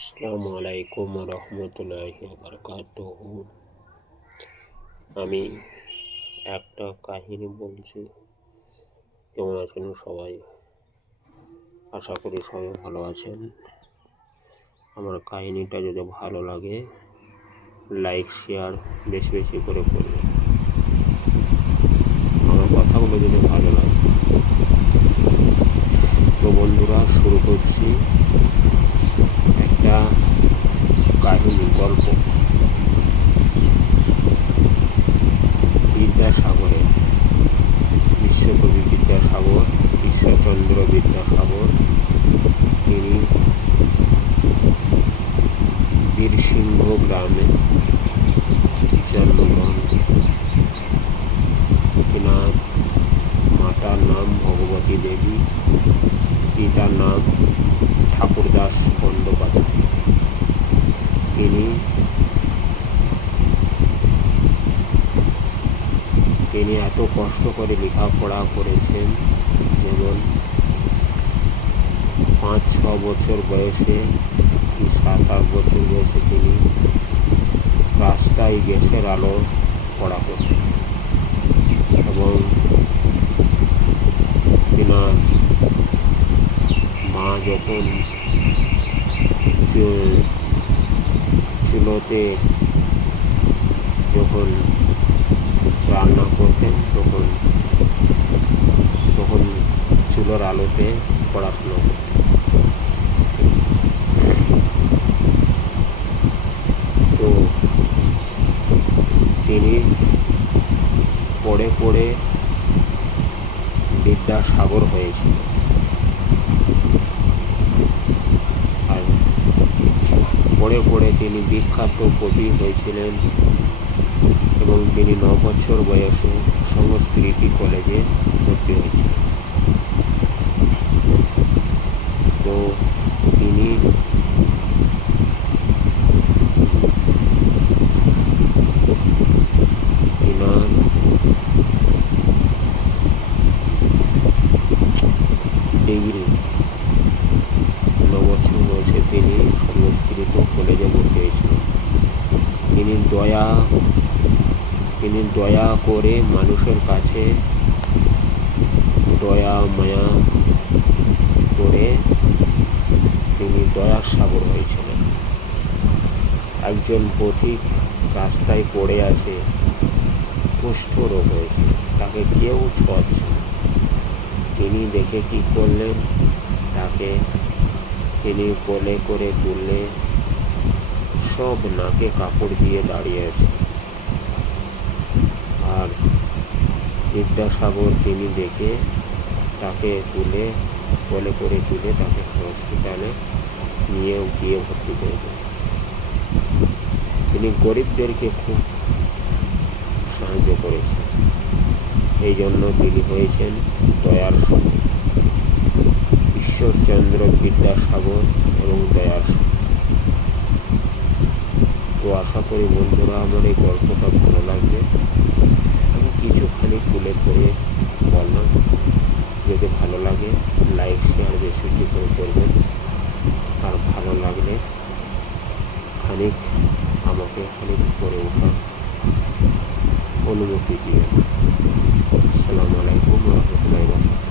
আসসালামু আলাইকুম রহমতুল্লাহি বারাকাতুহু। আমি একটা কাহিনী বলছি। কেমন আছেন সবাই? আশা করি সবাই ভালো আছেন। আমার কাহিনীটা যদি ভালো লাগে লাইক শেয়ার বেশি বেশি করে করবেন। আমার কথাগুলো যদি ভালো লাগে তো বন্ধুরা শুরু করছি একটা কাহিনী গল্প। বিদ্যাসাগরের, বিশ্বকবি বিদ্যাসাগর, ঈশ্বরচন্দ্র বিদ্যাসাগর, তিনি বীরসিংহ গ্রামে জন্মগ্রহণ করেন। তিনার মাতার নাম ভগবতী দেবী, পিতার নাম ঠাকুরদাস বন্দ্যোপাধ্যায়। তিনি এত কষ্ট করে লেখাপড়া করেছেন, যেমন 5-6 বছর বয়সে কি 7-8 বছর বয়সে তিনি রাস্তায় গ্যাসের আলো পড়া করতেন এবং তিনার মা যখন চুলোতে যখন রান্না করতেন তখন চুলোর আলোতে পড়াশুনো করতেন। তো তিনি পড়ে পড়ে বিদ্যাসাগর হয়েছিল। আর পড়ে পড়ে তিনি বিখ্যাত কবি হয়েছিলেন এবং তিনি 9 বছর বয়সে সংস্কৃতি কলেজে ভর্তি হয়েছিলেন। তো তিনি তিনার ডিগ্রি 9 বছর বয়সে তিনি সংস্কৃত কলেজে ভর্তি হয়েছিলেন। তিনি দয়া করে মানুষের কাছে দয়া মায়া করে তিনি দয়ার সাগর হয়েছিলেন। একজন পথিক রাস্তায় পড়ে আছে, কুষ্ঠ রোগ হয়েছে, তাকে কেউ ছোঁয়াচ্ছে না। তিনি দেখে কি করলেন, তাকে তিনি কোলে করে তুললে সব নাকে কাপড় দিয়ে দাঁড়িয়ে আছে। আর বিদ্যাসাগর তিনি দেখে তাকে কোলে করে তুলে তাকে হসপিটালে নিয়ে গিয়ে ভর্তি করে দেন। তিনি গরিবদেরকে খুব সাহায্য করেছেন, এই জন্য তিনি হয়েছেন দয়ার সাগর, ঈশ্বরচন্দ্র বিদ্যাসাগর এবং দয়ার সাগর। তো আশা করি বন্ধুরা আমার এই গল্পটা ভালো লাগবে। আমি কিছুখানি তুলে ধরে বললাম। যদি ভালো লাগে লাইক শেয়ার বেশি বেশি করে করবেন। আর ভালো লাগলে আমাকে খানিক করে ওঠার অনুমতি দিয়ে। আসসালামু আলাইকুম রহমতুল্লাহি।